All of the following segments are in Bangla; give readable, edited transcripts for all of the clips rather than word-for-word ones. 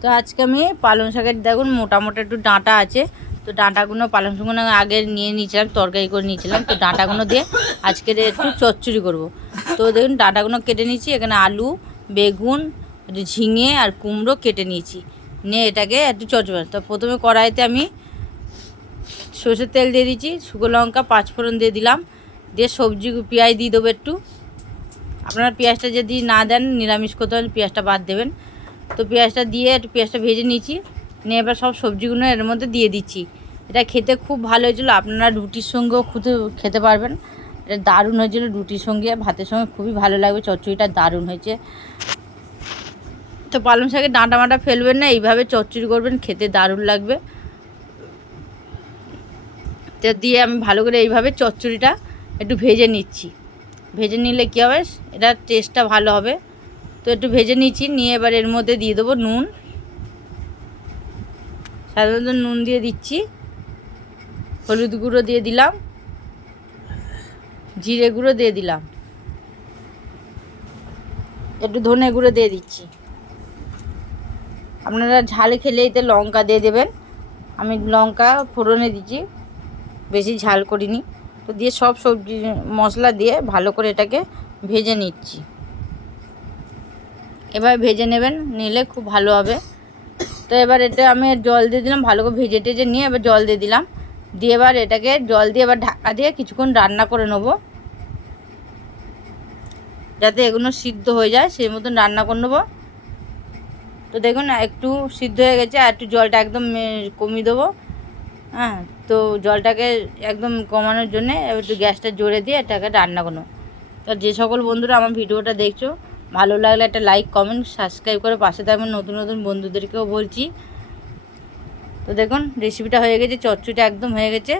তো আজকে আমি পালং শাকের দেখুন মোটা মোটা একটু ডাঁটা আছে, তো ডাঁটাগুলো পালং শাকগুলো আগে নিয়ে নিয়েছিলাম, তরকারি করে নিয়েছিলাম। তো ডাঁটাগুলো দিয়ে আজকে একটু চচ্চড়ি করব। তো দেখুন ডাঁটাগুলো কেটে নিয়েছি, এখানে আলু, বেগুন, একটু ঝিঙে আর কুমড়ো কেটে নিয়েছি, নিয়ে এটাকে একটু চচ্চড়ি। তো প্রথমে কড়াইতে আমি সর্ষের তেল দিয়ে দিচ্ছি, শুকনো লঙ্কা, পাঁচফোড়ন দিয়ে দিলাম, দিয়ে সবজি পেঁয়াজ দিয়ে দেবো একটু। আপনারা পেঁয়াজটা যদি না দেন নিরামিষ করতে হলে পেঁয়াজটা বাদ দেবেন। তো পেঁয়াজটা দিয়ে একটু পেঁয়াজটা ভেজে নিয়েছি, নিয়ে এবার সব সবজিগুলো এর মধ্যে দিয়ে দিচ্ছি। এটা খেতে খুব ভালো হয়েছিলো, আপনারা রুটির সঙ্গেও খেতে পারবেন। এটা দারুণ হয়েছিলো, রুটির সঙ্গে ভাতের সঙ্গে খুবই ভালো লাগবে, চচ্চড়িটা দারুণ হয়েছে। তো পালং শাকের ডাঁটা মাটা ফেলবেন না, এইভাবে চচ্চড়ি করবেন, খেতে দারুণ লাগবে। তো দিয়ে আমি ভালো করে এইভাবে চচ্চড়িটা একটু ভেজে নিচ্ছি, ভেজে নিলে কী হবে এটার টেস্টটা ভালো হবে। তো একটু ভেজে নিচ্ছি, নিয়ে এবার এর মধ্যে দিয়ে দেবো নুন, সাধারণত নুন দিয়ে দিচ্ছি, হলুদ গুঁড়ো দিয়ে দিলাম, জিরে গুঁড়ো দিয়ে দিলাম, একটু ধনে গুঁড়ো দিয়ে দিচ্ছি। আপনারা ঝাল খেলে এতে লঙ্কা দিয়ে দেবেন, আমি লঙ্কা ফোড়নে দিচ্ছি, বেশি ঝাল করিনি। তো দিয়ে সব সবজি মশলা দিয়ে ভালো করে এটাকে ভেজে নিচ্ছি। এবার ভেজে নেবেন, নিলে খুব ভালো হবে। তো এবার এটা আমি জল দিয়ে দিলাম, ভালো করে ভেজে টেজে নিয়ে এবার জল দিয়ে দিলাম, দিয়ে এবার এটাকে জল দিয়ে এবার ঢাকা দিয়ে কিছুক্ষণ রান্না করে নেব, যাতে এগুলো সিদ্ধ হয়ে যায় সেই মতন রান্না করে নেবো। তো দেখুন একটু সিদ্ধ হয়ে গেছে, আর একটু জলটা একদম কমিয়ে দেবো। হ্যাঁ, তো জলটাকে একদম কমানোর জন্যে একটু গ্যাসটা জোরে দিয়ে এটাকে রান্না করো। তো যে সকল বন্ধুরা আমার ভিডিওটা দেখছো, ভালো লাগলে একটা লাইক, কমেন্ট, সাবস্ক্রাইব করে পাশে থাকবেন। নতুন নতুন বন্ধুদেরকেও বলছি। তো দেখুন রেসিপিটা হয়ে গেছে, চচ্চড়িটা একদম হয়ে গেছে।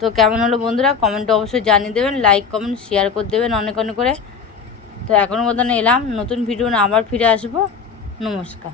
তো কেমন হলো বন্ধুরা কমেন্টে অবশ্যই জানিয়ে দেবেন, লাইক কমেন্ট শেয়ার করে দেবেন অনেক অনেক করে। তো এখনও মতন এলাম, নতুন ভিডিও না আবার ফিরে আসবো। নমস্কার।